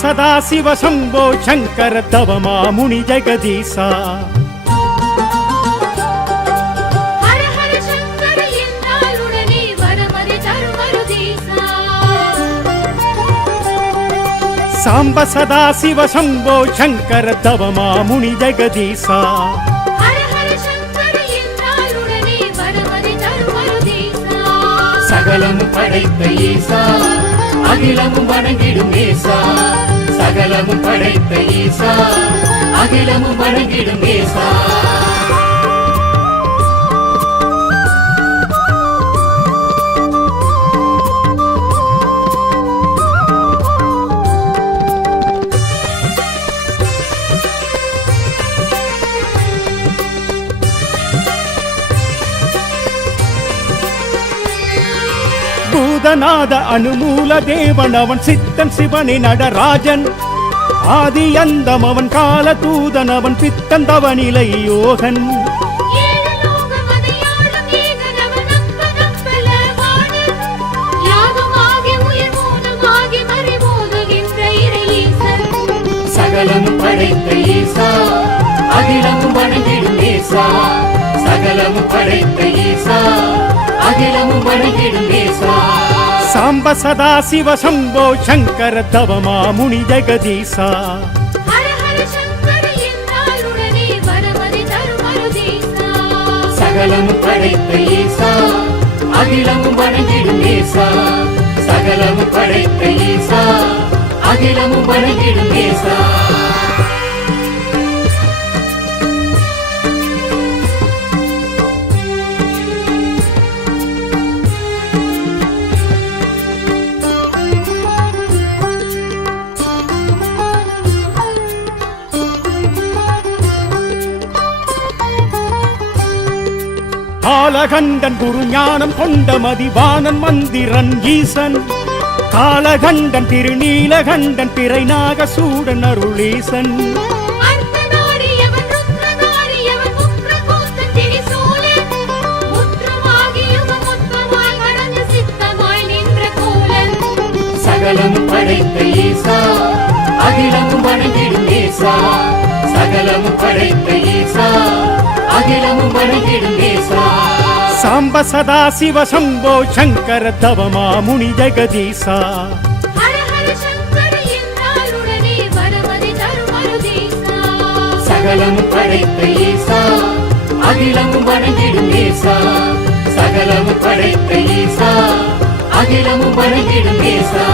சதா சிவ சம்போ சங்கர தவமா முனி ஜெகதீசா சாம்ப சதா சிவ சம்போ சங்கர தவமா முனி ஜெகதீசா சகலமும் படைத்த ஈசா அகிலமும் வணங்கிடும் ஈசா சகலமும் படைத்த ஈசா அகிலமும் வணங்கிடும் ஈசா பூதநாத அனுமூல தேவன் அவன் சித்தன் சிவனே நடராஜன் ஆதி அந்தம் அவன் கால தூதன் அவன் பித்தன் தவநிலை யோகன் சகலமும் படைத்த ஈசா அகிலமும் வணங்கிடும் ஈசா சகலமும் படைத்த ஈசா அகிலமும் வணங்கிடும் ஈசா சாம்ப சதா சிவ சம்போ சங்கர தவமா முனி ஜெகதீசா சகலமும் படைத்த ஈசா அகிலமும் வணங்கிடும் ஈசா சகலமும் படைத்த ஈசா அகிலமும் வணங்கிடும் ஈசா காலகண்டன் குரு ஞானம் கொண்ட மதிவானன் மந்திரன் ஈசன் காலகண்டன் திருநீலகண்டன் பிறை நாகசூடன் அருளீசன் சகலமும் படைத்த ஈசா அகிலமும் வணங்கிடும் ஈசா சகலமும் படைத்த ஈசா அகிலமும் வணங்கிடும் ஈசா சாம்ப சதா சிவ சம்போ சங்கர தவமா முனி ஜெகதீசா சகலமும் படைத்த ஈசா அகிலமும் வணங்கிடும் ஈசா சகலமும் படைத்த ஈசா அகிலமும் வணங்கிடும் ஈசா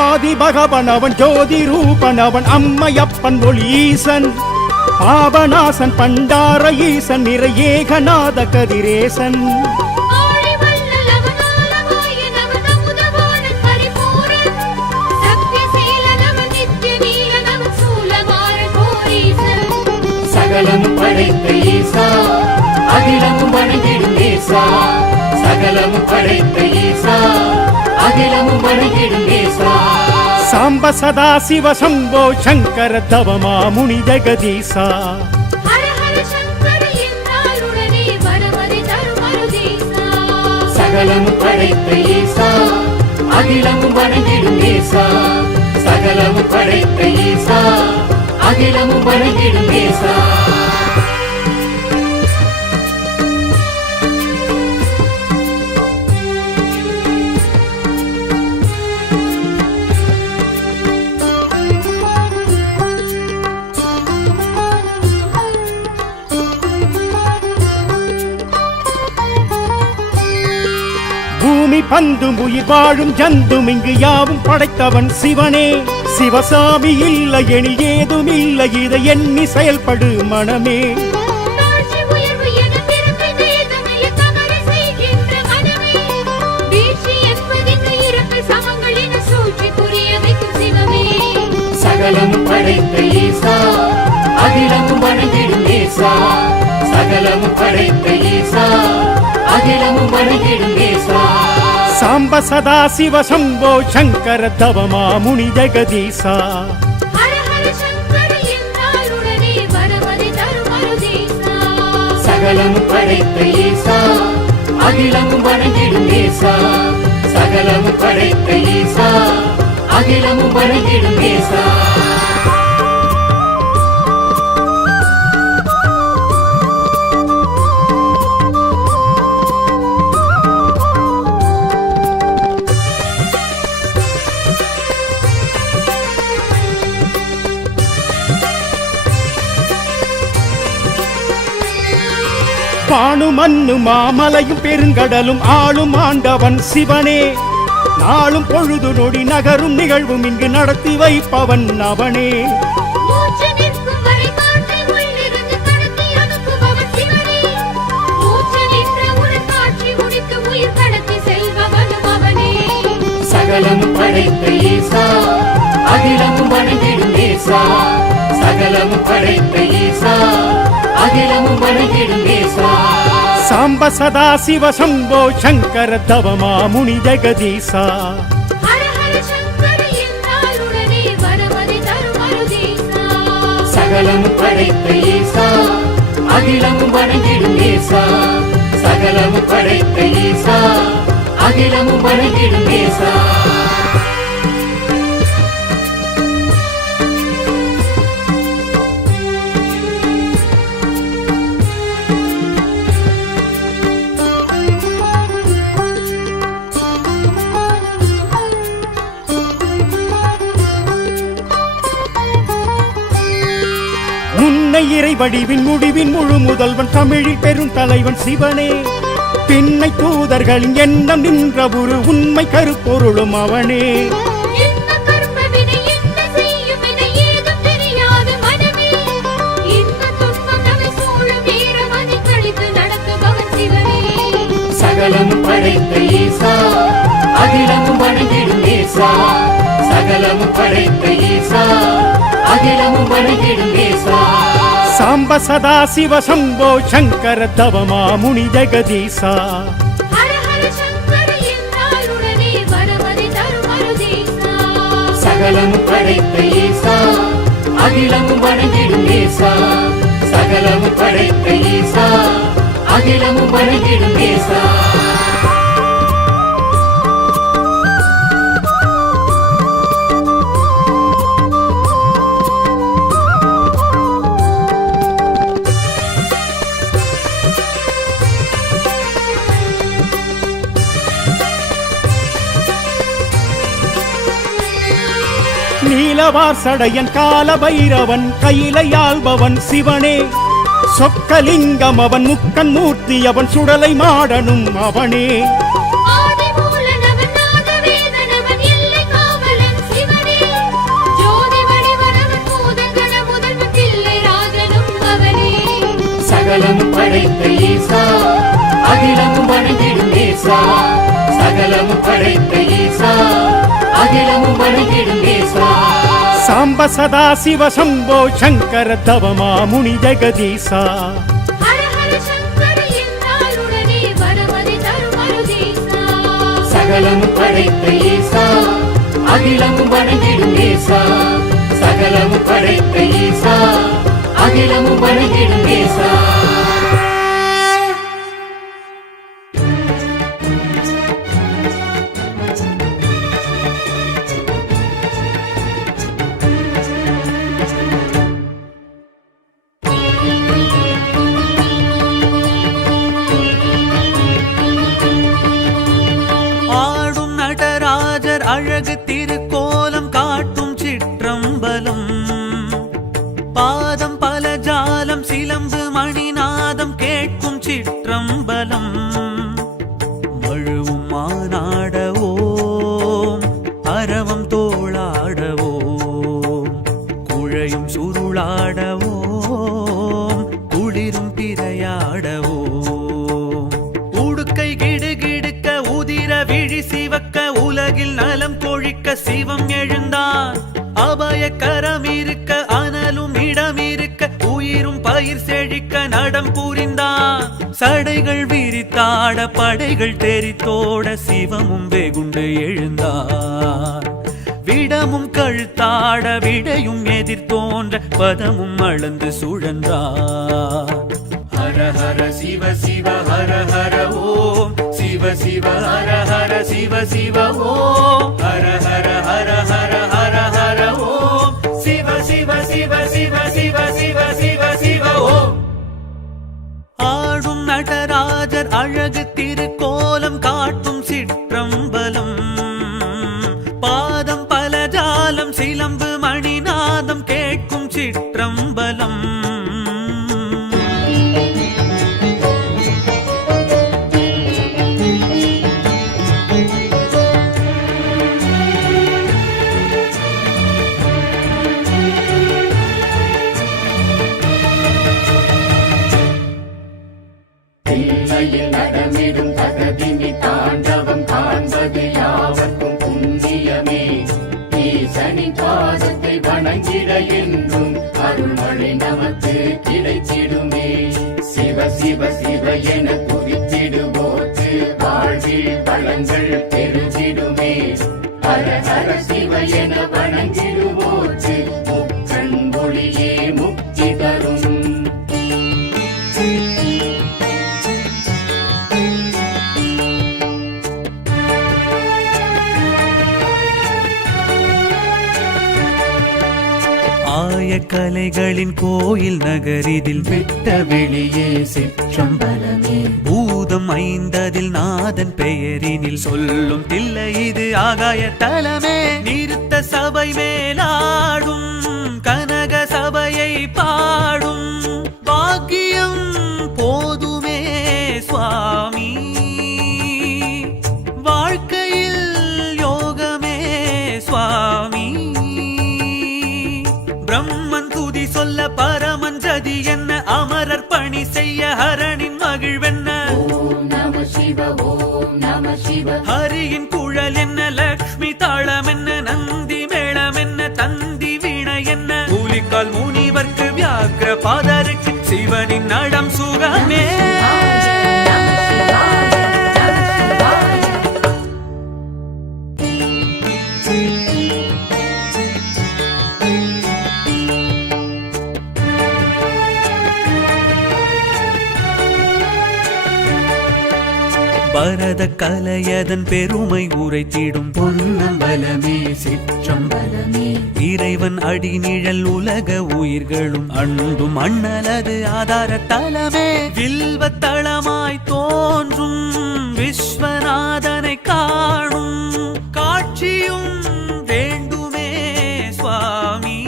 ஆதி பகவன் அவன் ஜோதி ரூபன் அவன் அம்மையப்பன் ஒளி ஈசன் பாபநாசன் பண்டார ஈசன் நிறை ஏகநாத கதிரேசன் சகலமும் படைத்த ஈசா அகிலமும் வணங்கிடும் ஈசா சகலமும் படைத்த ஈசா அகிலமும் வணங்கிடும் ஈசா சாம்ப சதா சிவ சம்போ சங்கர தவமா முனி ஜெகதீசா சகலமும் படைத்த ஈசா அகிலமும் வணங்கிடும் ஈசா சகலமும் படைத்த ஈசா அகிலமும் வணங்கிடும் ஈசா பூமி பந்தும் உயிர் வாழும் ஜந்தும் இங்கு யாவும் படைத்தவன் சிவனே சிவசாமி இல்லை எனில் ஏதும் இல்லை இதை எண்ணி செயல்படு மனமே சகலமும் படைத்த ஈசா அகிலமும் வணங்கிடும் ஈசா சகலமும் படைத்த ஈசா அகிலமும் வணங்கிடும் ஈசா சாம்ப சதா சிவ சம்போ சங்கர தவமா முனி ஜெகதீசா ஹர ஹர சங்கர என்றாலுடனே வரமதி தரும் மருதீசா. சகலமும் படைத்த ஈசா அகிலமும் வணங்கிடும் ஈசா சகலமும் படைத்த ஈசா அகிலமும் வணங்கிடும் ஈசா பானு மண்ணு மாமலையும் பெருங்கடலும் ஆளும் ஆண்டவன் சிவனே நாளும் பொழுது நொடி நகரும் நிகழ்வும் இங்கு நடத்தி வைப்பவன் அவனே மூச்சு நிற்கும் வரை காற்றை உள்ளிருந்து கடத்தி அனுப்புபவன் சிவனே. மூச்சு நின்ற உடன் காட்சி முடித்து உயிர் கடத்தி செல்பவனும் அவனே. சகலமும் படைத்த ஈசா அகிலமும் வணங்கிடும் ஈசா சகலமும் படைத்த ஈசா அகிலமும் வணங்கிடும் ஈசா சாம்ப சதா சிவ சம்போ சங்கர தவமா முனி ஜெகதீசா ஹர ஹர சங்கர என்றாலுடனே வரமதி தரும் மருதீசா. சகலமும் படைத்த ஈசா அகிலமும் வணங்கிடும் ஈசா சகலமும் படைத்த ஈசா அகிலமும் வணங்கிடும் ஈசா முன்னை இறை வடிவின் முடிவின் முழு முதல்வன் தமிழில் பெரும் தலைவன் சிவனே பின்னை தூதர்களின் எண்ணம் நின்ற ஒரு உண்மை கருப்பொருளும் அவனே என்ன கர்மவினை என்ன செய்யும் என ஏதும் தெரியாது மனமே. இந்த துன்பம் நம்மை சூழும் வீரமதி கழித்து நடத்துபவன் சிவனே. சகலமும் படைத்த ஈசா அகிலமும் வணங்கிடும் ஈசா சகலமும் படைத்த ஈசா அகிலமும் வணங்கிடும் ஈசா சாம்ப சதா சிவ சம்போ சங்கர தவமா முனி ஜெகதீசா ஹர ஹர சங்கர என்றாலுடனே வரமதி தரும் மருதீசா. சகலமும் படைத்த ஈசா அகிலமும் வணங்கிடும் ஈசா சகலமும் படைத்த ஈசா அகிலமும் வணங்கிடும் ஈசா நீலவார் சடையன் கால பைரவன் கையிலையாள்பவன் சிவனே சொக்கலிங்கம் அவன் முக்கன் மூர்த்தி அவன் சுடலை மாடனும் அவனே ஆதிமூலனவன் நாதவேதனவன் எல்லை காவலன் சிவனே. ஜோதி வடிவனவன் பூதகண முதல்வன் பிள்ளை ராஜனும் அவனே. சகலமும் படைத்த ஈசா அகிலமும் வணங்கிடும் ஈசா சகலமும் படைத்த ஈசா அகிலமும் வணங்கிடும் ஈசா சாம்ப சதா சிவ சம்போ சங்கர தவமா முனி ஜெகதீசா ஹர ஹர சங்கர என்றாலுடனே வரமதி தரும் மருதீசா. சகலமும் படைத்த ஈசா அகிலமும் வணங்கிடும் ஈசா சகலமும் படைத்த ஈசா அகிலமும் வணங்கிடும் ஈசா ஆடும் நடராஜர் அழகு திருக்கோலம் காட்டும் சிற்றம்பலம் பாதம் பல ஜாலம் சிலம்பு மணிநாதம் கேட்கும் சிற்றம்பலம் மழுவும் மானாடவோம் அரவம் தோளாடவோம் குழையும் சுருளாடவோம் குளிரும் பிறையாடவோம் உடுக்கை கிடுகிடுக்க உதிர விழி சிவக்க உலகில் நலம் கொழிக்க சிவம் எழுந்தான் அபய கரம் இருக்க அனலும் இடம் இருக்க உயிரும் பயிர் செழிக்க நடம் புரிந்தான் சடைகள் விரித்தாட படைகள் தெரித்தோட சிவமும் வெகுண்டு எழுந்தார். விடமும் கழுத்தாட விடையும் எதிர்த்தோன்ற பதமும் அளந்து சுழன்றார். ஹர ஹர சிவ சிவ ஹர ஹர ஓம் சிவ சிவ ஹர ஹர சிவ சிவ ஓம் ஹர ஹர ஹர ஹர ஹர ஹர ஓம் சிவ சிவ சிவ சிவ சிவ சிவ சிவ சிவ ஓம். ஆடும் நடராஜர் அழகு திருக்கோலம் காட்டும் சிற்றம்பலம். பாதம் பலஜாலம் சிலம்பு மணிநாதம் கேட்கும் சிற்றம்பலம். தில்லையில் நடமிடும் தகதினி தாண்டவம் காண்பது யாவர்க்கும் புண்ணியமே. ஈசனின் பாதத்தை வணங்கிட என்றும் அருள்மழை நமக்கு கிடைத்திடுமே. சிவ சிவ சிவ என துதித்திடுவோர்க்கு வாழ்வில் வளங்கள் பெருகிடுமே. ஹர ஹர சிவ என வணங்கிடுவோர்க்கு முக்கண் ஒளியே முக்தி தரும். கலைகளின் கோயில் நகரிதில் விட்ட வெளியே சிற்றம்பலமே. பூதம் ஐந்ததில் நாதன் பெயரினில் சொல்லும் தில்லை இது ஆகாய தலமே. நிறுத்த சபை மேலாடும் கனக சபையை பாடும் பாக்கியம் போதுமே சுவாமி. வாழ்க்கையில் யோகமே சுவாமி. பிரம்மன் துதி சொல்ல பரமஞ்சதி என்ன அமரர் பணி செய்ய ஹரனின் மகிழ்வென்ன. ஓம் நம சிவ ஓம் நம சிவ. ஹரியின் குழல் என்ன லக்ஷ்மி தாளம் என்ன நந்தி மேளம் என்ன தந்தி வீணை என்ன. கூலிக்கால் முனிவர்க்கு வியாக்கிர பாதருக்கு சிவனின் நடம் சுகமே. பரத கலையதன் பெருமை உரைத்திடும் பொன்னம்பலமே சிற்றம்பலமே. இறைவன் அடி நிழல் உலக உயிர்களும் அன்பும் அண்ணலது ஆதார தலமே. வில்வத்தளமாய் தோன்றும் விஸ்வநாதனை காணும் காட்சியும் வேண்டுமே சுவாமி.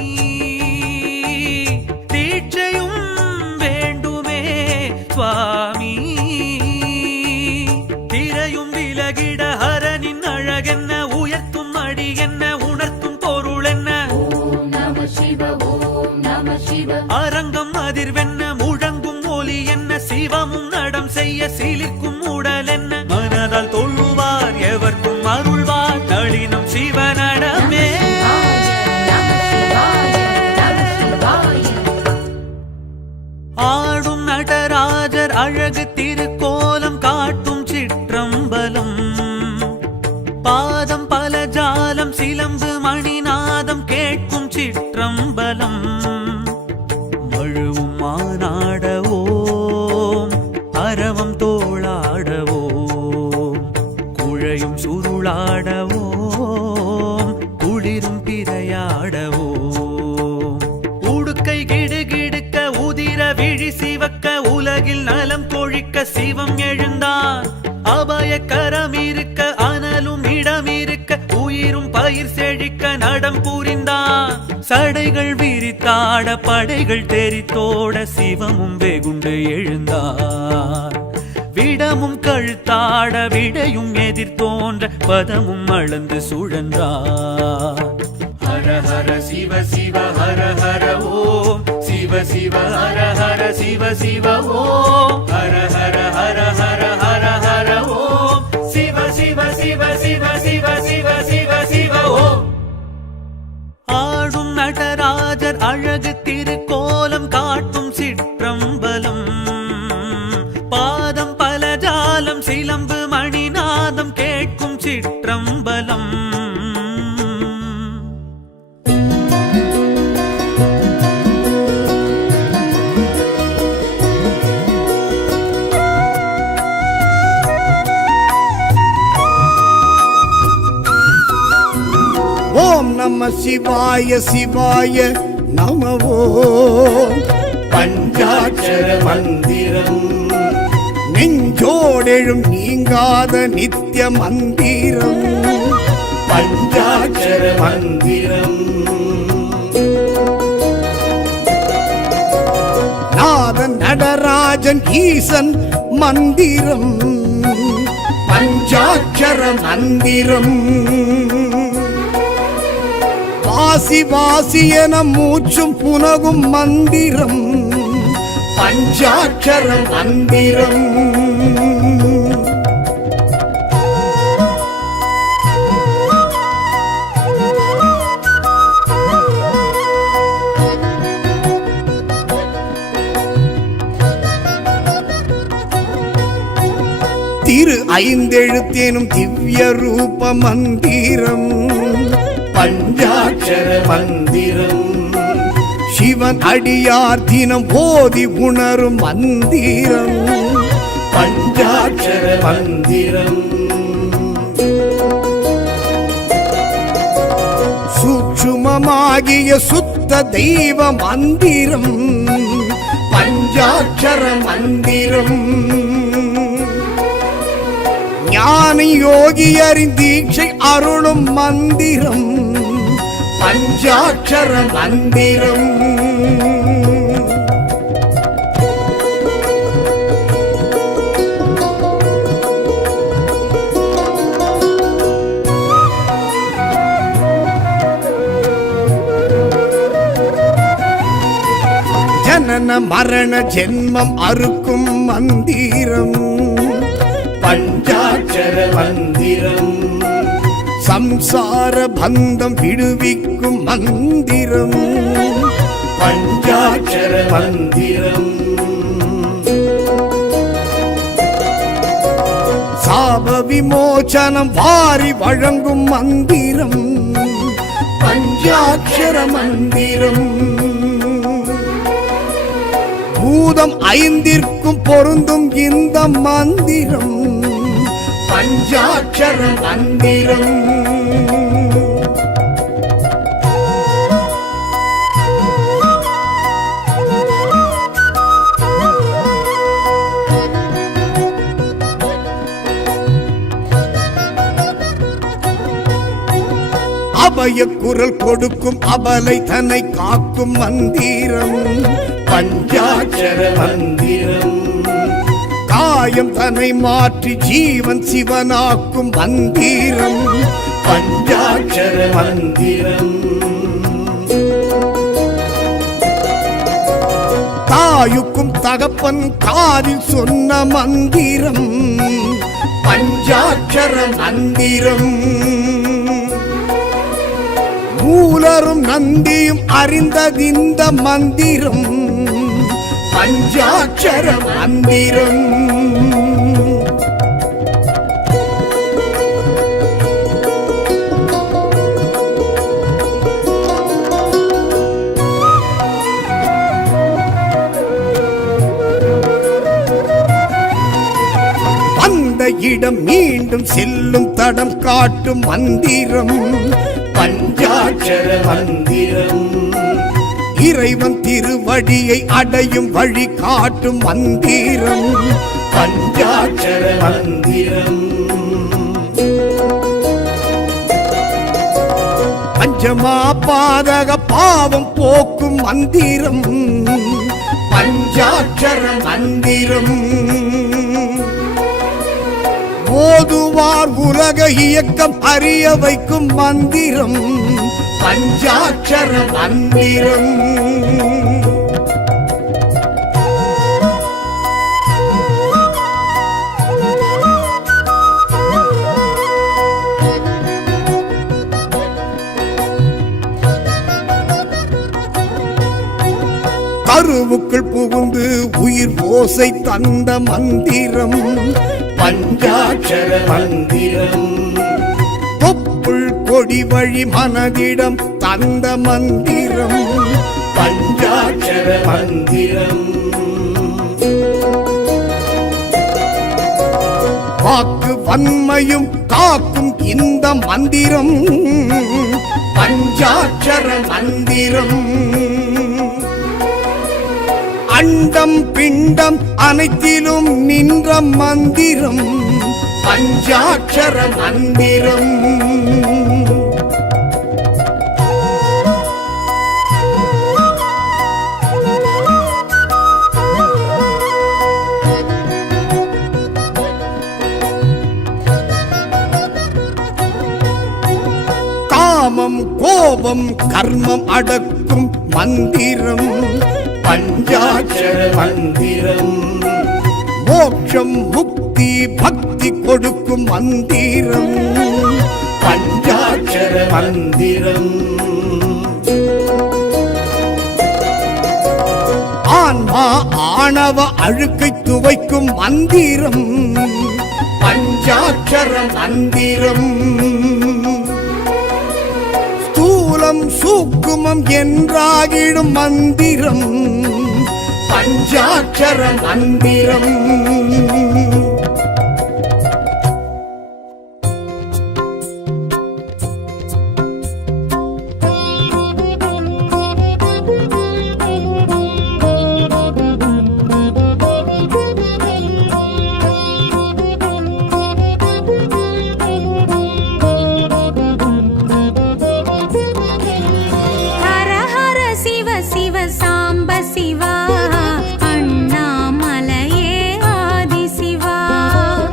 தீட்சையும் வேண்டுமே சுவாமி. திரையும் விலகிட ஹரனின் அழகென்ன உயர்த்தும் அடி என்ன உணர்த்தும் பொருள் என்ன. ஓம் நம சிவ ஓம் நம சிவ. அரங்கம் அதிர்வென்ன முழங்கும் ஒலி என்ன. சிவமும் நடம் செய்ய சிலிர்க்கும் உடல் என்ன. மனதால் தொழுவார் எவர்க்கும் அருள்வார் நளினம் சிவனடமே. ஆடும் நடராஜர் அழகு திருக்கோலம் காட்டும் சிற்றம்பலம். பாதம் பலஜாலம் சிலம்பு மணிநாதம் கேட்கும் சிற்றம்பலம். மழுவும் மானாடவோம் அரவம் தோளாடவோம் குழையும் சுருளாடவோம் குளிரும் பிறையாடவோம். உடுக்கை கிடுகிடுக்க உதிர விழி சிவக்க உலகில் நலம் கொழிக்க சிவம் எழுந்தான். அபய கரம் இருக்க அனலும் இடம் இருக்க உயிரும் பயிர் செழிக்க நடம் புரிந்தான். சடைகள் விரித்தாட படைகள் தெரித்தோட சிவமும் வெகுண்டு எழுந்தார். விடமும் கழுத்தாட விடையும் எதிர்த்தோன்ற பதமும் அளந்து சுழன்றார். ஹர ஹர சிவ சிவ ஹர ஹர ஓம் சிவ சிவ ஹர ஹர சிவ சிவ ஓம் ஹர ஹர ஹர ஹர ஹர ஹர ஓம் சிவ சிவ சிவ சிவ சிவ சிவ சிவ சிவ ஓம். ஆடும் நடராஜர் அழகு திருக்கோலம் காட்டும் சிற்றம்பலம். சிவாய சிவாய நமவோ பஞ்சாட்சர மந்திரம் நெஞ்சோடெழும் நீங்காத நித்திய மந்திரம் பஞ்சாட்சர மந்திரம் நாதன் நடராஜன் ஈசன் மந்திரம் பஞ்சாட்சர மந்திரம் வாசி வாசி என மூச்சும் புனகும் மந்திரம் பஞ்சாட்சர மந்திரம் திரு ஐந்தெழுத்தேனும் திவ்ய ரூப மந்திரம் பஞ்சாட்சர மந்திரம் சிவன் அடியார் தினம் போதி உணரும் மந்திரம் பஞ்சாட்சர மந்திரம் சூட்சுமமாகிய சுத்த தெய்வ மந்திரம் பஞ்சாட்சர மந்திரம் ஞானி யோகியரின் தீட்சை அருளும் மந்திரம் பஞ்சாட்சர மந்திரம் ஜனன மரண ஜென்மம் அறுக்கும் மந்திரம் பஞ்சாட்சர மந்திரம் சம்சார பந்தம் விடுவிக்கும் மந்திரம் பஞ்சாட்சர மந்திரம் சாப விமோசனம் வாரி வழங்கும் மந்திரம் பஞ்சாட்சர மந்திரம் பூதம் ஐந்திற்கும் பொருந்தும் இந்த மந்திரம் பஞ்சாட்சர மந்திரம் அபய குரல் கொடுக்கும் அபலை தன்னை காக்கும் மந்திரம் பஞ்சாட்சர மந்திரம் காயம் தன்னை மாற்றி ஜீவன் சிவனாக்கும் மந்திரம் பஞ்சாட்சர மந்திரம் தாயுக்கும் தகப்பன் காதில் சொன்ன மந்திரம் பஞ்சாட்சர மந்திரம் மூலரும் நந்தியும் அறிந்ததிந்த மந்திரம் பஞ்சாட்சர மந்திரம் அந்த இடம் மீண்டும் செல்லும் தடம் காட்டும் மந்திரம் பஞ்சாட்சர மந்திரம் இறைவன் திருவடியை அடையும் வழி காட்டும் மந்திரம் பஞ்சாட்சர மந்திரம் பஞ்சமா பாதக பாவம் போக்கும் மந்திரம் பஞ்சாட்சர மந்திரம் ஓதுவார் உலக இயக்கம் அறிய வைக்கும் மந்திரம் பஞ்சாட்சர மந்திரம் கருவுக்குள் புகுந்து உயிர் ஓசை தந்த மந்திரம் பஞ்சாட்சர மந்திரம் தொப்புள் கொடி வழி மனதிடம் தந்த மந்திரம் பஞ்சாட்சர மந்திரம் வாக்கு வன்மையும் காக்கும் இந்த மந்திரம் பஞ்சாட்சர மந்திரம் அண்டம் பிண்டம் அனைத்திலும் நின்ற மந்திரம் பஞ்சாட்சர மந்திரம் காமம் கோபம் கர்மம் அடக்கும் மந்திரம் பஞ்சாட்சர மந்திரம் மோட்சம் முக்தி பக்தி கொடுக்கும் மந்திரம் பஞ்சாட்சர மந்திரம் ஆன்மா ஆணவ அழுக்கை துவைக்கும் மந்திரம் பஞ்சாட்சர மந்திரம் ஸ்தூலம் சூக்குமம் என்றாகிடும் மந்திரம் பஞ்சாட்சர மந்திரம் ஹர ஹர சிவ சிவ சாம்ப சிவா அண்ணாமலையே ஆதி சிவா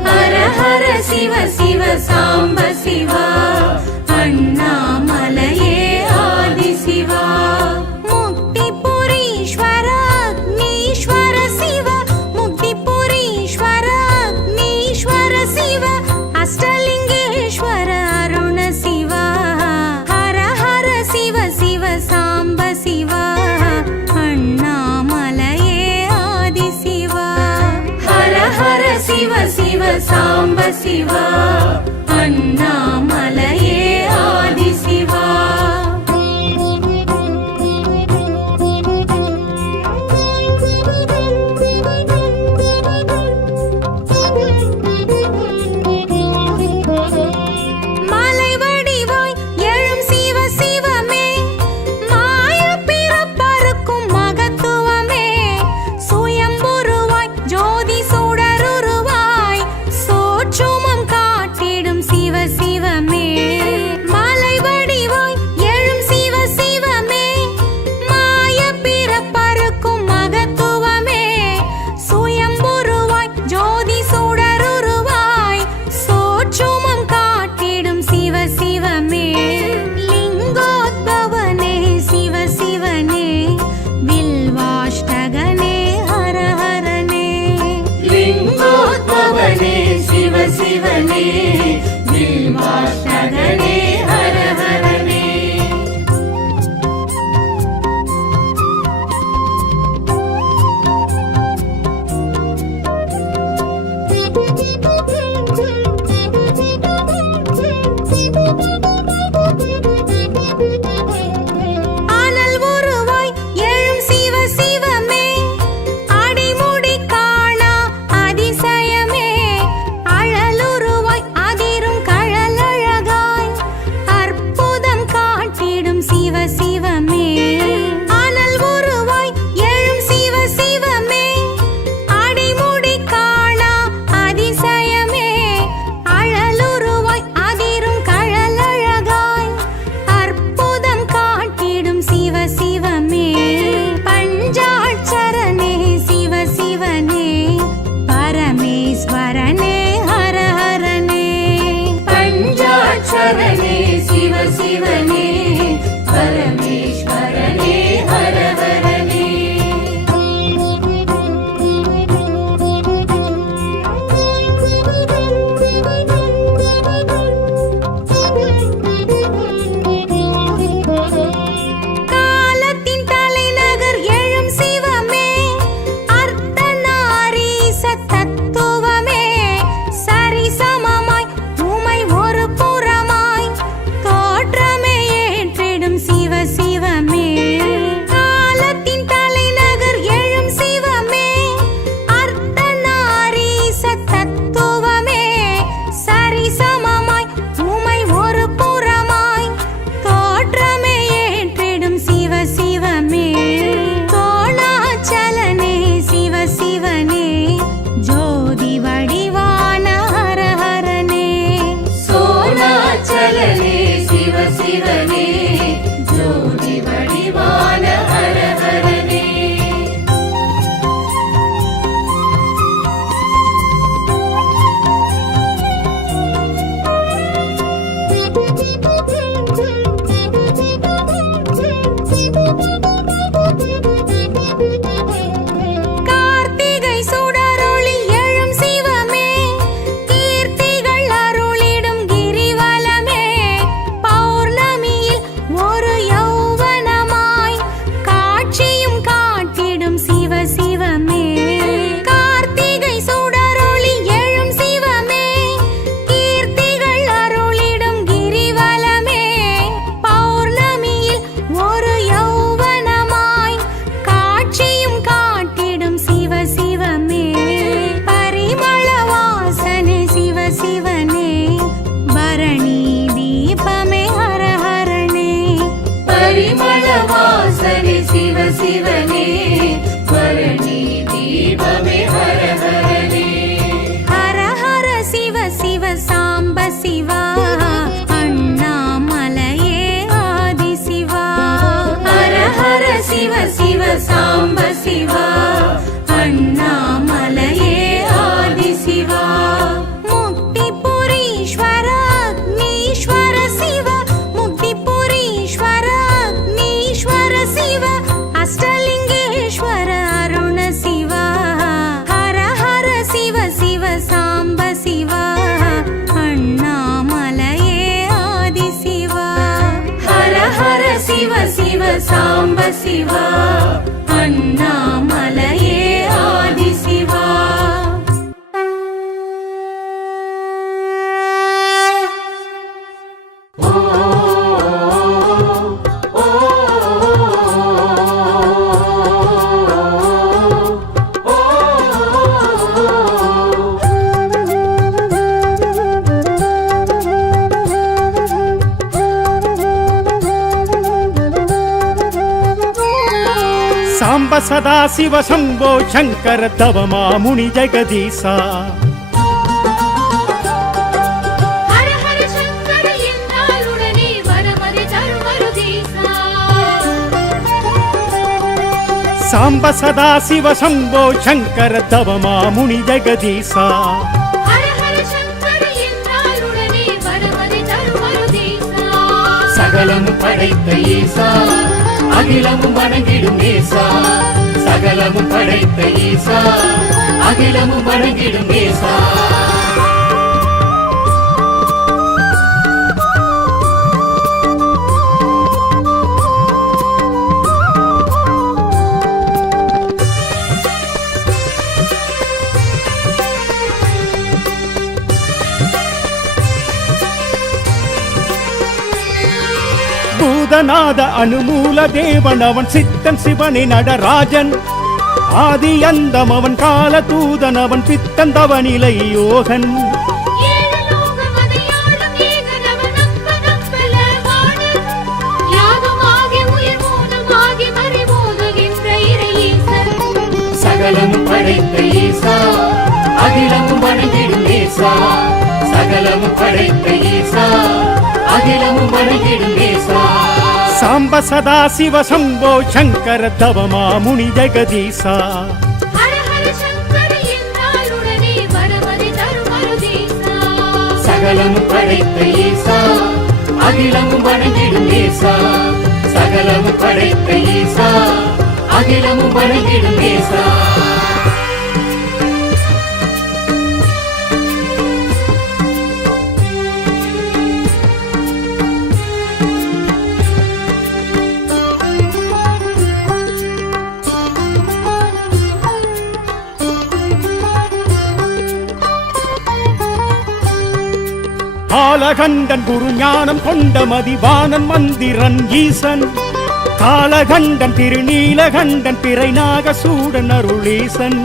ஹர ஹர சிவ சிவ சாம்ப சிவா அண்ணாமலையே ஆதி சிவா முக்திபுரீஸ்வர அக்னீஸ்வர சிவ முக்திபுரீஸ்வர அக்னீஸ்வர சிவ அஷ்டலிங்கேஸ்வர அருண சிவா ஹர ஹர சிவ சிவ சாம்ப சிவா அண்ணாமலையே ஆதி சிவா ஹர ஹர சிவ சிவ சாம்ப சிவா அண்ணாமலையே ஆதி சிவா மலை வடிவாய் எழும் சிவ சிவமே மாய பிறப்பறுக்கும் மகத்துவமே சுயம்புருவாய் ஜோதி சுடருருவாய் சோற்றுமம் காட்டிடும் சிவ சிவ சிவனே பரணி தீபமே ஹர ஹரனே ஹர ஹர சிவ சிவ சாம்ப சிவா அண்ணாமலையே ஆதி சிவா ஹர ஹர சிவ சிவ சாம்ப சிவா அண்ணாமலையே ஆதி சிவா முக்திபுரீஸ்வர அக்னீஸ்வர சிவ முக்திபுரீஸ்வர அக்னீஸ்வர சிவ அஷ்டலிங்கேஸ்வர அருண சிவா ஹர ஹர சிவ சிவ சாம்ப சிவா அண்ணாமலையே ஆதி சிவா ஹர ஹர சிவ சிவ சாம்ப சிவா அண்ணாமலையே ஆதி சிவா சாம்ப சதா சிவ சம்போ சங்கர தவமா முனி ஜெகதீசா ஹர ஹர சங்கர என்றால் உடனே வரமது தருமருதீசா சாம்ப சதா சிவ சம்போ சங்கர தவமா முனி ஜெகதீசா ஹர ஹர சங்கர என்றால் உடனே வரமது தருமருதீசா சகலம் படைத்த ஈசா அகிலமும் வணங்கிடும் ஈசா சகலமும் படைத்த ஈசா அகிலமும் வணங்கிடும் ஈசா பூதநாத அனுமூல தேவன் அவன் சித்தன் சிவனே நடராஜன் ஆதி அந்தம் அவன் கால தூதன் அவன் பித்தன் தவநிலை யோகன் ஏழு லோகமதையாளும் ஏகனவன் நம்ப நம்பல வாணன் யாதுமாகி உயிர் மூலமாகி மறைபோதுகின்ற இறை ஈசன் சகலமும் படைத்த ஈசா அகிலமும் வணங்கிடும் ஈசா சகலமும் படைத்த ஈசா அகிலமும் வணங்கிடும் ஈசா சாம்ப சதா சிவ சம்போ சங்கர தவமா முனி ஜெகதீசா ஹர ஹர சங்கர என்றால் உடனே வரமது தருமருதீசா சகலமும் படைத்த ஈசா அகிலமும் வணங்கிடும் ஈசா சகலமும் படைத்த ஈசா அகிலமும் வணங்கிடும் ஈசா காலகண்டன் குரு ஞானம் கொண்ட மதிவானன் மந்திரன் ஈசன் காலகண்டன் திருநீலகண்டன் பிறை நாகசூடன் அருளீசன்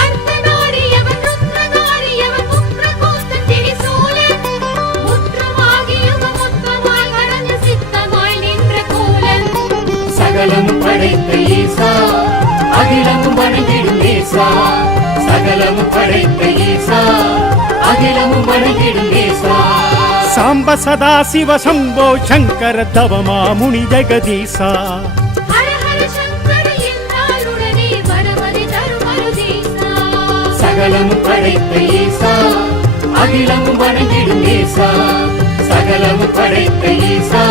அர்த்தநாரியவன் ருத்ரநாரியவன் முக்ரகோஸ்தன் திரிசூலன் முற்றமாகியவன் மொத்தமாய் கடந்து சித்தமாய் நின்ற கோலன் சகலமும் படைத்த ஈசா அகிலமும் வணங்கிடும் ஈசா சகலமும் படைத்த ஈசா அகிலமும் வணங்கிடும் ஈசா சாம்ப சதா சிவ சம்போ சங்கர தவமா முனி ஜெகதீசா ஹர ஹர சங்கர என்றால் உடனே வரமது தருமருதீசா சகலமும் படைத்த ஈசா அகிலமும் வணங்கிடும் ஈசா சகலமும் படைத்த ஈசா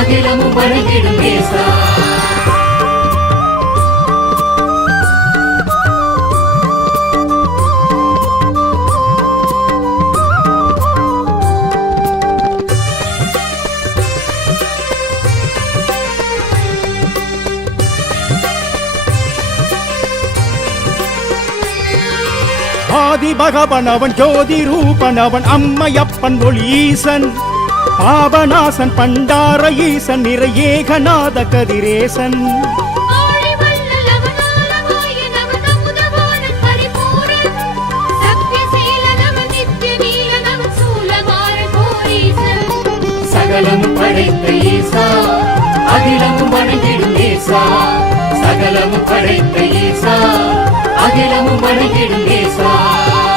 அகிலமும் வணங்கிடும் ஈசா ஆதி பகவன் அவன் ஜோதி ரூபன் அவன் அம்மையப்பன் ஒளி ஈசன் பாபநாசன் பண்டார ஈசன் நிறை ஏகநாத கதிரேசன் ஆழி வள்ளல் அவன் ஆலவாயன் அவன் அமுதவானன் பரிபூரண் சத்யசீலன் அவன் நித்ய நீலன் அவன் சூலமாறன் கோரீசன் சகலமும் படைத்த ஈசா அகிலமும் வணங்கிடும் ஈசா சகலமும் படைத்த ஈசா அகிலமும் வணங்கிடும் ஈசா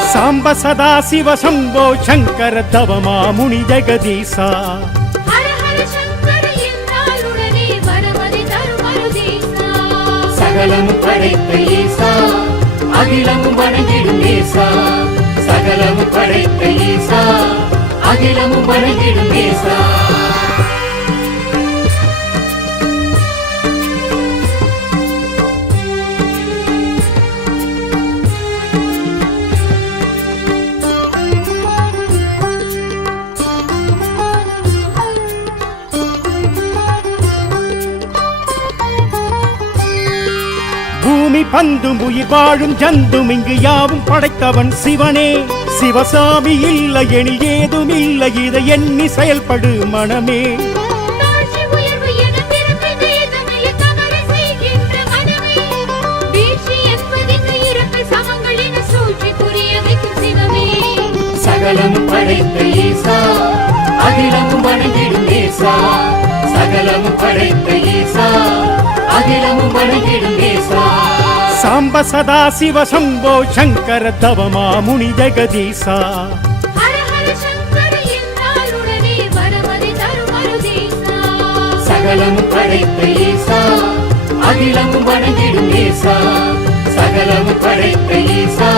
சாம்ப சதா சிவ சம்போ சங்கர தவமா முனி ஜெகதீசா ஹர ஹர சங்கர என்றால் உடனே வரமதி தரும் அருதீசா சகலமும் படைத்த ஈசா அகிலமும் வணங்கிடும் ஈசா சகலமும் படைத்த ஈசா அகிலமும் வணங்கிடும் ஈசா பூமி பந்தும் உயிர் வாழும் ஜந்தும் இங்கு யாவும் படைத்தவன் சிவனே சிவசாமி இல்லை எனில் ஏதும் இல்லை இதை எண்ணி செயல்படு மனமே தாழ்ச்சி உயர்வு என பிறப்பு வேதமில்லை தவறு செய்கின்ற மனமே வீழ்ச்சி என்பதிங்கு இறப்பு சமங்கள் என சூழ்ச்சி புரிய வைக்கும் சிவமே சகலமும் படைத்த ஈசா அகிலமும் வணங்கிடும் ஈசா சகலமும் படைத்த ஈசா அகிலமும் வணங்கிடும் ஈசா சாம்ப சதா சிவ சம்போ சங்கர தவமா முனி ஜெகதீசா ஹர ஹர சங்கர என்றால் உடனே வரமதி தரும் அருதீசா சகலமும் படைத்த ஈசா அகிலமும் வணங்கிடும் ஈசா சகலமும் படைத்த ஈசா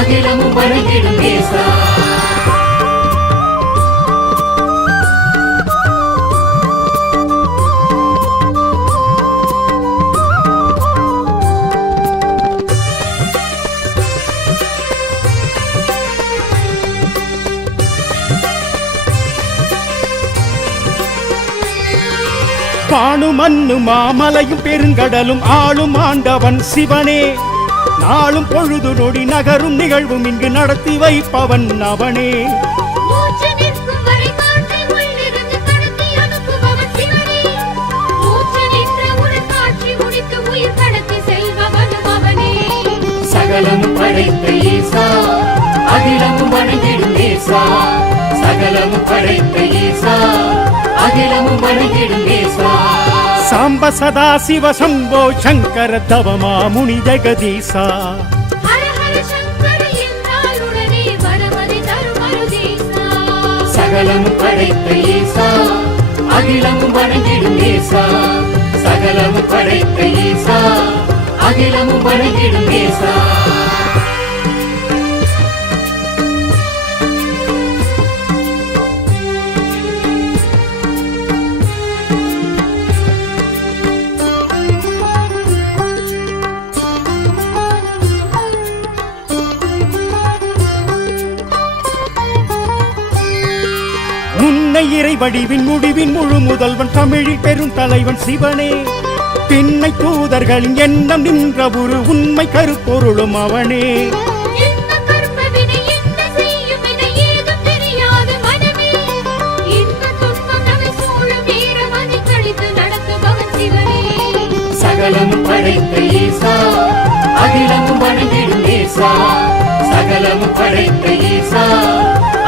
அகிலமும் வணங்கிடும் ஈசா பானு மண்ணு மாமலையும் பெருங்கடலும் ஆளும் ஆண்டவன் சிவனே நாளும் பொழுது நொடி நகரும் நிகழ்வும் இங்கு நடத்தி வைப்பவன் அவனே மூச்சு நிற்கும் வரை காற்றை உள்ளிருந்து கடத்தி அனுப்புபவன் சிவனே மூச்சு நின்ற உடன் காட்சி முடித்து உயிர் கடத்தி செல்பவனும் அவனே சகலமும் படைத்த ஈசா அகிலமும் வணங்கிடும் ஈசா சகலமும் படைத்த ஈசா அகிலமும் வணங்கிடும் ஈசா சாம்ப சதா சிவ சம்போ சங்கர தவமா முனி ஜெகதீசா ஹர ஹர சங்கர என்றால் உடனே வரமதி தரும் அருதீசா சகலமும் படைத்த ஈசா அகிலமும் வணங்கிடும் ஈசா சகலமும் படைத்த ஈசா அகிலமும் வணங்கிடும் ஈசா முன்னை இறை வடிவின் முடிவின் முழு முதல்வன் தமிழில் பெரும் தலைவன் சிவனே பின்னை தூதர்களின் எண்ணம் நின்ற ஒரு உண்மை கருப்பொருளும் அவனே என்ன கர்ம வினை என்ன செய்யும் என ஏதும் தெரியாது மனமே இந்த துன்பம் நம்மை சூழும் வீரமதி கழித்து நடத்துபவன் சிவனே சகலமும் படைத்த ஈசா அகிலமும் வணங்கிடும் ஈசா சகலமும் படைத்த ஈசா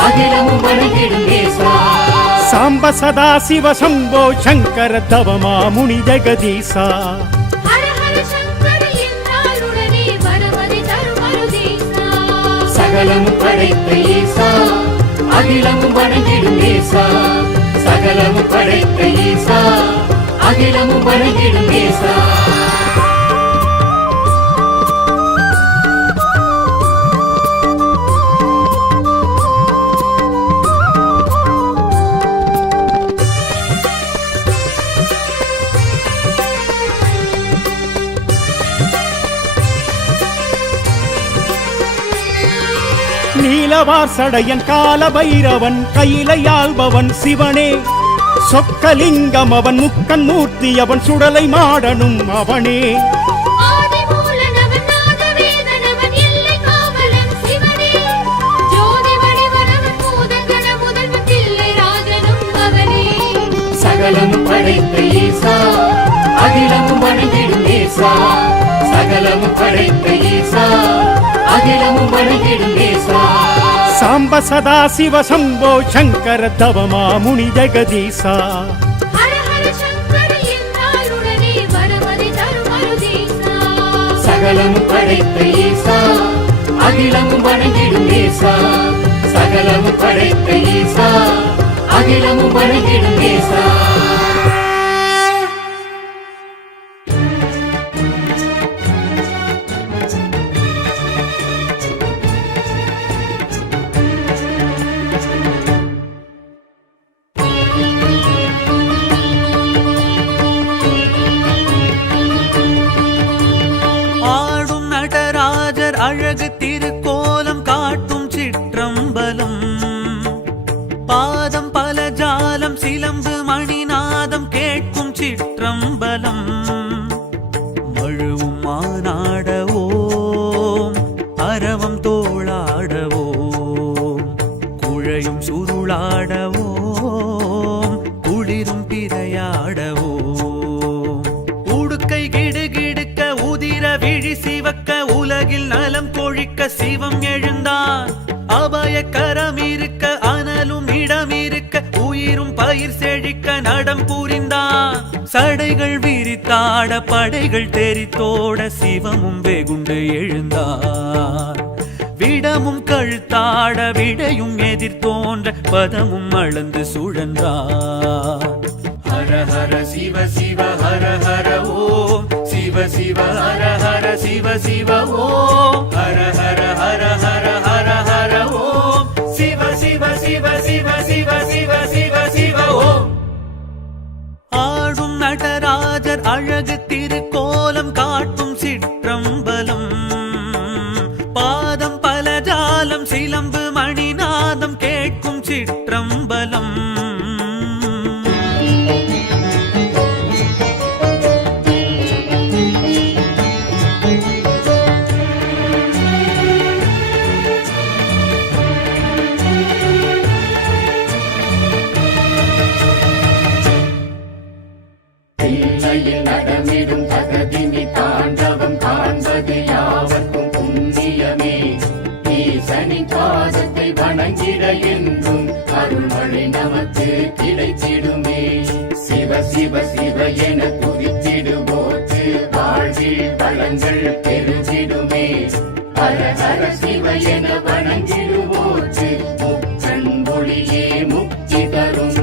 அகிலமும் வணங்கிடும் ஈசா சாம்ப சதா சிவ சம்போ சங்கர தவமா முனி ஜெகதீசா ஹர ஹர சங்கர என்றால் உடனே வரமதி தரும் அருதீசா சகலமும் படைத்த ஈசா அகிலமும் வணங்கிடும் ஈசா சகலமும் படைத்த ஈசா அகிலமும் வணங்கிடும் ஈசா நீலவாசடையன் கால பைரவன் கையிலையாள்பவன் சிவனே சொக்கலிங்கம் அவன் முக்கன் மூர்த்தி அவன் சுடலை மாடனும் அவனே ஆதி மூலனவன் நாதவேதனவன் எல்லை காவலன் சிவனே ஜோதி வடிவனவன் பூதகண முதல்வன் தில்லை ராஜனும் அவனே சகலமும் படைத்த ஈசா அகிலமும் வணங்கிடும் ஈசா சகலமும் படைத்த ஈசா அகிலமும் வணங்கிடும் ஈசா சாம்ப சதா சிவ சம்போ சங்கர தவமா முனி ஜெகதீசா ஹர ஹர சங்கர என்றால் உடனே வரமதி தரும் அருதீசா சகலமும் படைத்த ஈசா அகிலமும் வணங்கிடும் ஈசா சகலமும் படைத்த ஈசா அகிலமும் வணங்கிடும் ஈசா ஆடும் நடராஜர் அழகு திருக்கோலம் காட்டும் சிற்றம்பலம் பாதம் பல ஜாலம் சிலம்பு மணிநாதம் கேட்கும் சிற்றம்பலம் மழுவும் மானாடவோம் அரவம் தோளாடவோம் குழையும் சுருளாடவோம் குளிரும் பிறையாடவோம் உடுக்கை கிடுகிடுக்க உதிர விழி சிவக்க உலகில் நலம் கொழிக்க சிவம் எழுந்தான் அபய கரம் இருக்க அனலும் இடம் இருக்க உயிரும் பயிர் செழிக்க நடம் புரிந்தான் சடைகள் விரித்தாட படைகள் தெரித்தோட சிவமும் வெகுண்டு எழுந்தான் விடமும் கழுத்தாட விடையும் எதிர் தோன்ற பதமும் அளந்து சுழன்றான் ஹர ஹர சிவ சிவ ஹர ஹர ஓம் சிவ சிவ ஹர ஹர சிவ சிவ ஓம் ஹர ஹர ஹர ஹர ஹர ஹர ஓம் சிவ சிவ சிவ சிவ சிவ சிவ சிவ சிவ ஓம் ஆடும் நடராஜர் அழகு திருக்கோலம் காட்டும் சிற்றம்பலம் பாதம் பல ஜாலம் சிலம்பு மணிநாதம் கேட்கும் சிற்றம்பலம் தில்லையில் நடமிடும் தகதினி தாண்டவம் காண்பது யாவர்க்கும் புண்ணியமே ஈசனின் பாதத்தை வணங்கிட என்றும் அருள்மழை நமக்கு கிடைத்திடுமே சிவ சிவ சிவ என துதித்திடுவோர்க்கு வாழ்வில் வளங்கள் பெருகிடுமே ஹர ஹர சிவ என வணங்கிடுவோர்க்கு முக்கண் ஒளியே முக்தி தரும்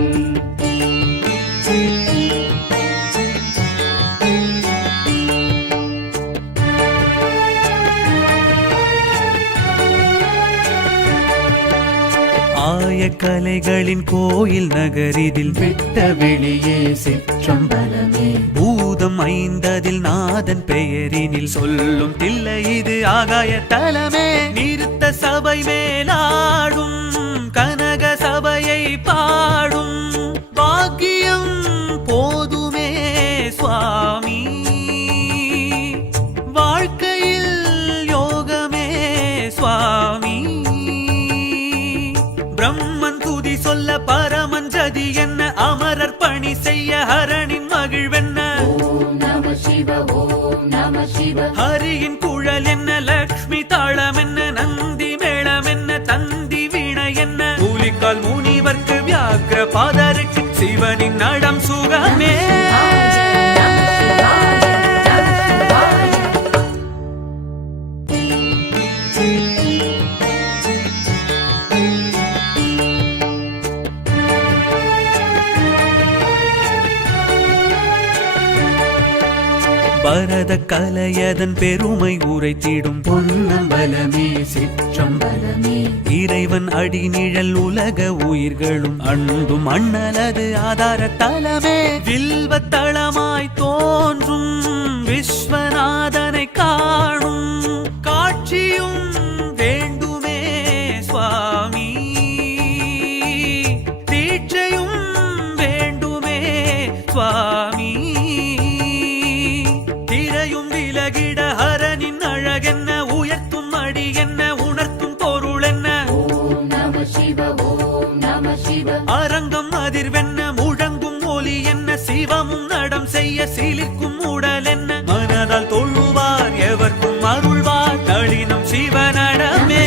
ஆய கலைகளின் கோயில் நகரிதில் விட்ட வெளியே சிற்றம்பலமே பூதம் ஐந்ததில் நாதன் பெயரினில் சொல்லும் தில்லை இது ஆகாய தலமே நிறுத்த சபை மேலாடும் கனக சபையை பாடும் பாக்கியம் போதுமே சுவாமி வாழ்க்கையில் யோகமே சுவாமி பிரம்மன் துதி சொல்ல பரமன் ஜதி என்ன அமரர் பணி செய்ய ஹரனின் மகிழ்வென்ன ஓம் நம சிவ ஓம் நம சிவ ஹரியின் குழல் என்ன லக்ஷ்மி தாளம் என்ன நந்தி மேளம் என்ன தந்தி வீணை என்ன கூலிக்கால் முனிவர்க்கு வியாக்கிர பாதருக்கு சிவனின் நடம் சுகமே பரத கலையதன் பெருமை உரைத்திடும் பொன்னம்பலமே சிற்றம்பலமே இறைவன் அடி நிழல் உலக உயிர்களும் அன்பும் அண்ணலது ஆதார தலமே வில்வத்தளமாய் தோன்றும் விஸ்வநாதனை காணும் காட்சியும் வேண்டுமே சுவாமி தீட்சையும் வேண்டுமே சுவாமி திரையும் விலகிட ஹரனின் அழகென்ன உயர்த்தும் அடி என்ன உணர்த்தும் பொருள் என்ன ஓம் நம சிவ ஓம் நம சிவ அரங்கம் அதிர்வென்ன முழங்கும் ஒலி என்ன சிவமும் நடம் செய்ய சிலிர்க்கும் உடல் என்ன மனதால் தொழுவார் எவர்க்கும் அருள்வார் நளினம் சிவனடமே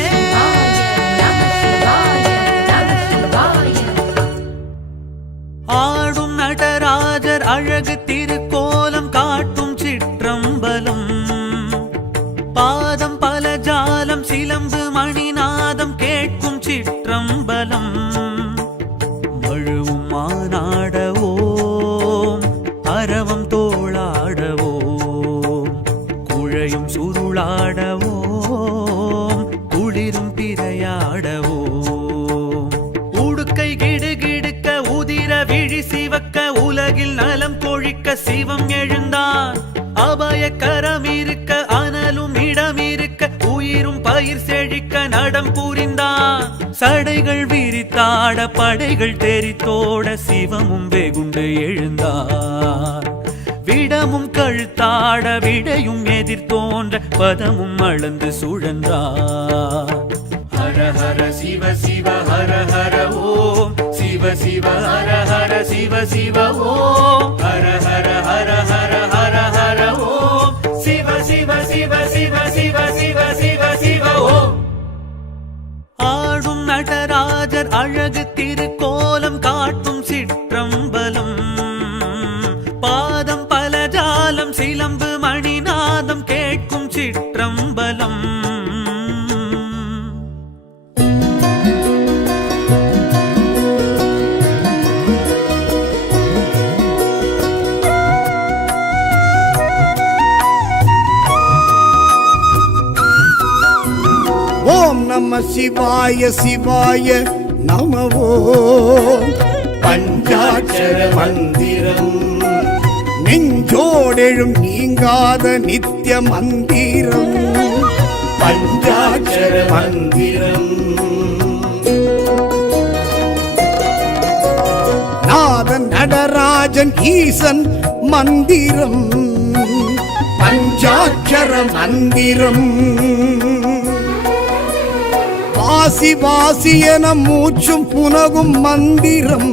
ஆடும் நடராஜர் அழகு திருக்கோலம் காட்டும் சிற்றம்பலம் அரவம் தோளாடவோம் குழையும் சுருளாடவோம் குளிரும் பிறையாடவோம் உடுக்கை கிடுகிடுக்க உதிர விழி சிவக்க உலகில் நலம் கொழிக்க சிவம் எழுந்தான் அபய கரம் இருக்க அனலும் இடம் இருக்க உயிரும் பயிர் செழிக்க நடம் புரிந்தான் சடைகள் விரித்தாட படைகள் தெரித்தோட சிவமும் வெகுண்டு எழுந்தார் விடமும் கழுத்தாட விடையும் எதிர் தோன்ற பதமும் அளந்து சுழன்றார் ஹர ஹர சிவ சிவ ஹர ஹர ஓம் சிவ சிவ ஹர ஹர சிவ சிவ ஓம் ஹர ஹர ஹர ஹர ஹர ஹர ஓம் சிவ சிவ சிவ சிவ சிவ சிவ சிவ சிவ ஓம் ஆடும் நடராஜர் அழகு திருக்கோலம் காட்டும் சிற்றம்பலம் பாதம் பலஜாலம் சிலம்பு மணிநாதம் கேட்கும் சிற்றம்பலம் ஓம் நம சிவாய சிவாய நமவோ பஞ்சாட்சர மந்திரம் நெஞ்சோடெழும் நீங்காத நித்திய மந்திரம் பஞ்சாட்சர மந்திரம் நாதன் நடராஜன் ஈசன் மந்திரம் பஞ்சாட்சர மந்திரம் வாசி வாசி என மூச்சும் புனகும் மந்திரம்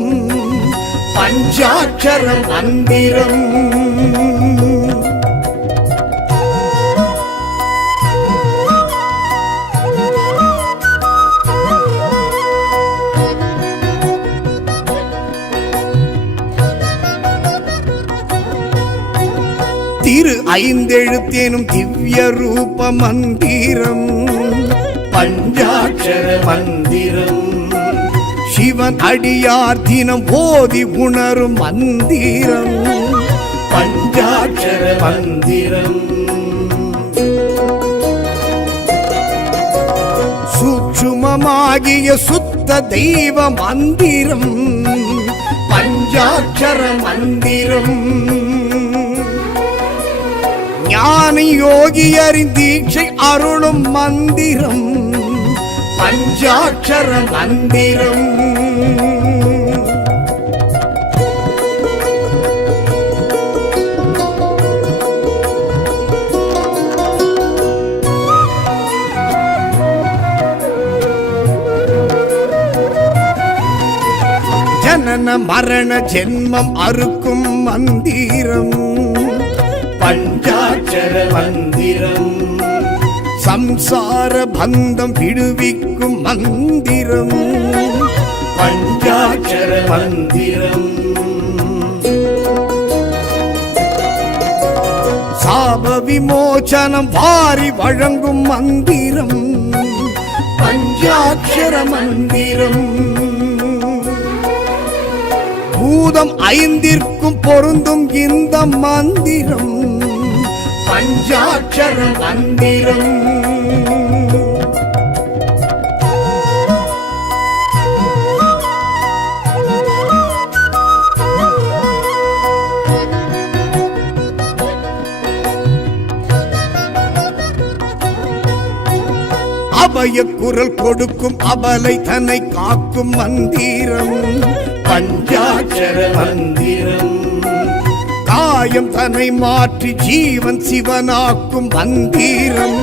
பஞ்சாட்சர மந்திரம் திரு ஐந்தெழுத்தேனும் திவ்ய ரூப மந்திரம் பஞ்சாட்சர மந்திரம் சிவன் அடியார் தினம் ஓதி உணரும் மந்திரம் பஞ்சாட்சர மந்திரம் சூட்சுமமாகிய சுத்த தெய்வ மந்திரம் பஞ்சாட்சர மந்திரம் ஞான யோகியரின் தீட்சை அருளும் மந்திரம் பஞ்சாட்சர மந்திரம் ஜனன மரண ஜென்மம் அறுக்கும் மந்திரம் பஞ்சாட்சர மந்திரம் சம்சார பந்தம் விடுவிக்கும் மந்திரம் பஞ்சாட்சர மந்திரம் சாப விமோசனம் வாரி வழங்கும் மந்திரம் பஞ்சாட்சர மந்திரம் பூதம் ஐந்திற்கும் பொருந்தும் இந்த மந்திரம் பஞ்சாட்சர மந்திரம் அபய குரல் கொடுக்கும் அபலை தன்னை காக்கும் மந்திரம் பஞ்சாட்சர மந்திரம் காயம் தன்னை மாற்றி ஜீவன் சிவனாக்கும் மந்திரம்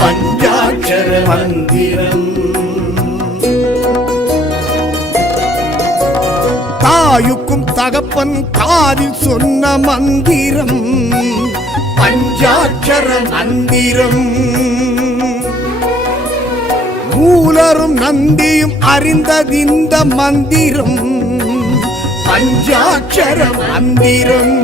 பஞ்சாட்சர மந்திரம் தாயுக்கும் தகப்பன் காதில் சொன்ன மந்திரம் பஞ்சாட்சர மந்திரம் மூலரும் நந்தியும் அறிந்ததிந்த மந்திரம் பஞ்சாட்சர மந்திரம்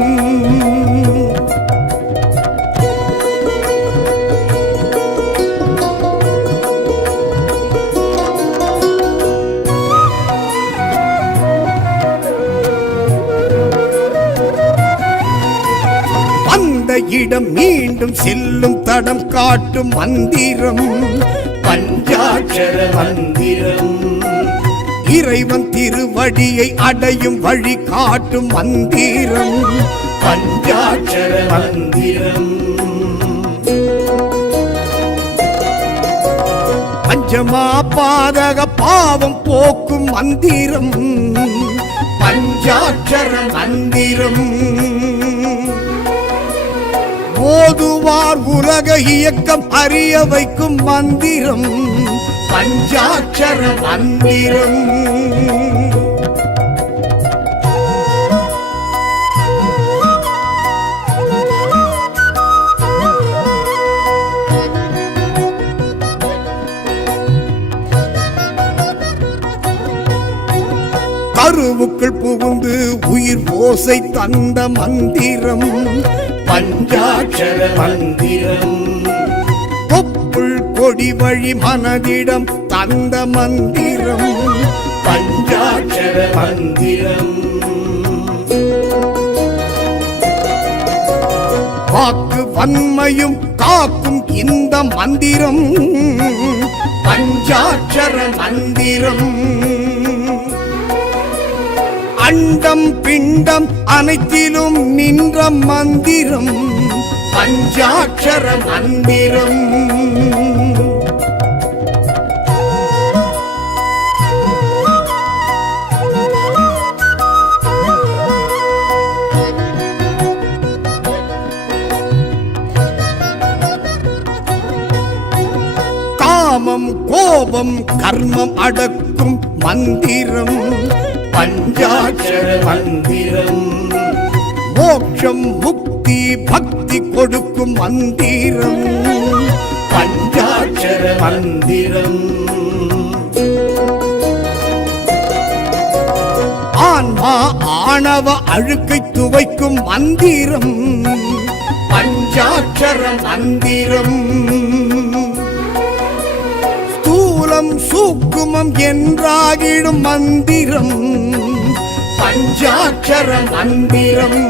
இடம் மீண்டும் செல்லும் தடம் காட்டும் மந்திரம் பஞ்சாட்சர மந்திரம். இறைவன் திருவடியை அடையும் வழி காட்டும் மந்திரம் பஞ்சாட்சர மந்திரம். பஞ்சமா பாதக பாவம் போக்கும் மந்திரம் பஞ்சாட்சர மந்திரம். ஓதுவார் உலக இயக்கம் அறிய வைக்கும் மந்திரம் பஞ்சாட்சர மந்திரம். கருவுக்குள் புகுந்து உயிர் ஓசை தந்த மந்திரம் பஞ்சாட்சர மந்திரம். தொப்புள் கொடி வழி மனதிடம் தந்த மந்திரம் பஞ்சாட்சர மந்திரம். வாக்கு வன்மையும் காக்கும் இந்த மந்திரம் பஞ்சாட்சர மந்திரம். அண்டம் பிண்டம் அனைத்திலும் நின்ற மந்திரம் பஞ்சாட்சர மந்திரம். காமம் கோபம் கர்மம் அடக்கும் மந்திரம் பஞ்சாட்சர மந்திரம். மோட்சம் முக்தி பக்தி கொடுக்கும் மந்திரம் பஞ்சாட்சர மந்திரம். ஆன்மா ஆணவ அழுக்கை துவைக்கும் மந்திரம் பஞ்சாட்சர மந்திரம். ஸ்தூலம் சூக்குமம் என்றாகிடும் மந்திரம் பஞ்சாட்சர மந்திரம்.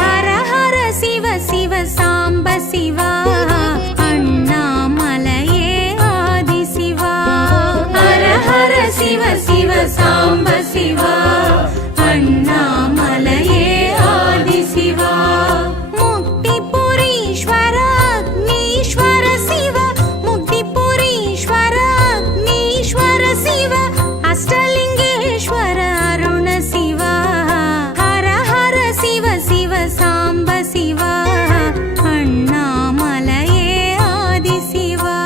ஹர ஹர சிவ சிவ சாம்ப சிவா அண்ணாமலையே ஆதி சிவா. ஹர ஹர சிவ சிவ சாம்ப சிவா அண்ணாமலையே ஆதி சிவா. முக்திபுரீஸ்வர அக்னீஸ்வர சிவ முக்திபுரீஸ்வர அக்னீஸ்வர சிவ அஷ்டலிங்கேஸ்வர அருண சிவா. ஹர ஹர சிவ சிவ சாம்ப சிவா அண்ணாமலையே ஆதி சிவா.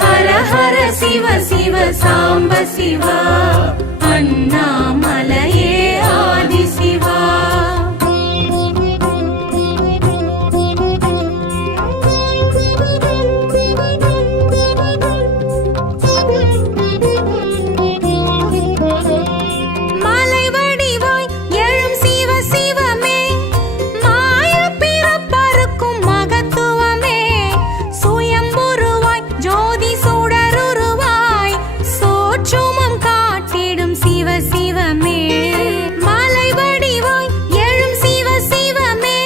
ஹர ஹர சிவ சிவ சாம்ப சிவா அண்ணாமலையே ஆதி சிவா. மலை வடிவாய் எழும் சிவ சிவமே மாய பிறப்பறுக்கும் மகத்துவமே. சுயம்புருவாய் ஜோதி சுடருருவாய் சோற்றுமம் காட்டிடும் சிவ சிவமே. மலை வடிவாய் எழும் சிவ சிவமே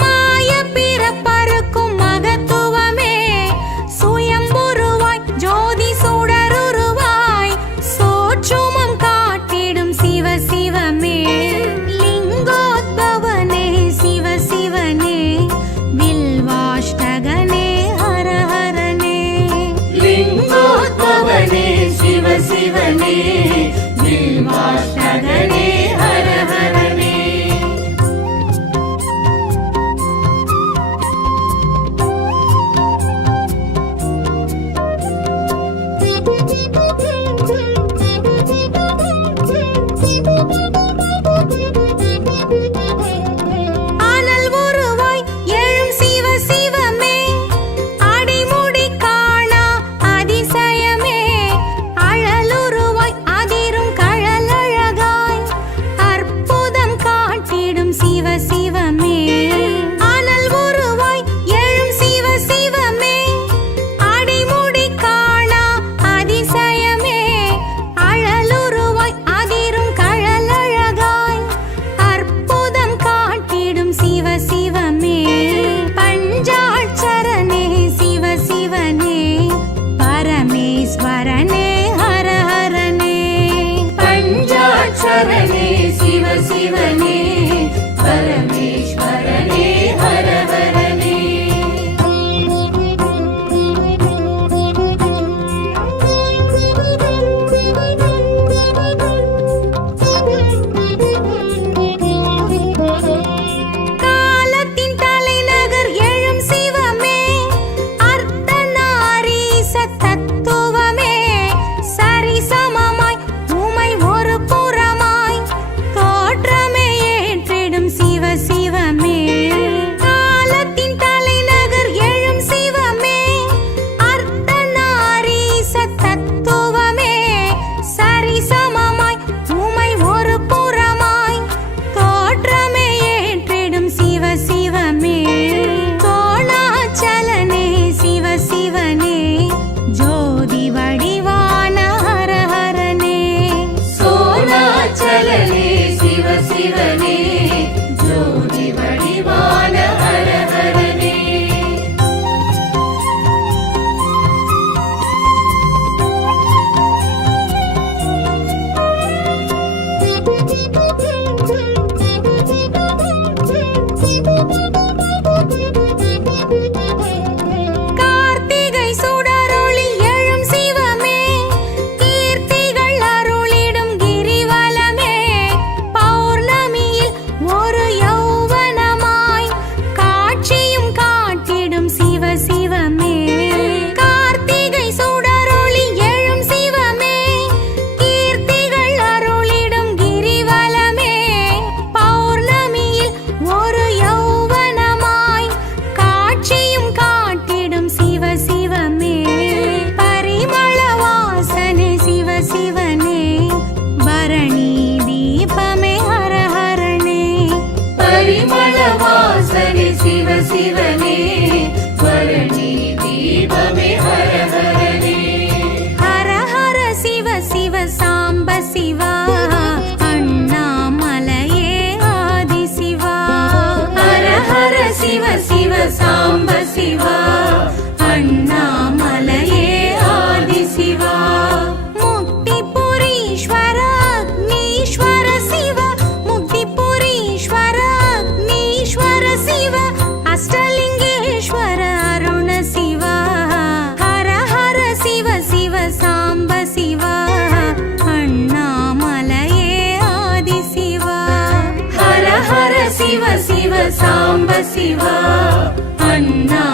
மாய பிறப்பறுக்கும் மகத்துவமே. சுயம்புருவாய் ஜோதி சுடருருவாய் சோற்றுமம் காட்டிடும் சிவ சிவமே. லிங்கோத்பவனே சிவ சிவனே வில்வாஷ்டகனே ஹர ஹரனே. லிங்கோத்பவனே சிவ சிவனே வில்வாஷ்டகனே ஹர ஹரனே. அனல் உருவாய் எழும் சிவ சிவமே அடிமுடி காணா அதிசயமே. அழ அஷ்டலிங்கேஸ்வர அருண சிவா ஹர ஹர சிவ சிவ சாம்ப சிவா அண்ணாமலையே ஆதி சிவா ஹர ஹர சிவ சிவ சாம்ப சிவா அண்ணா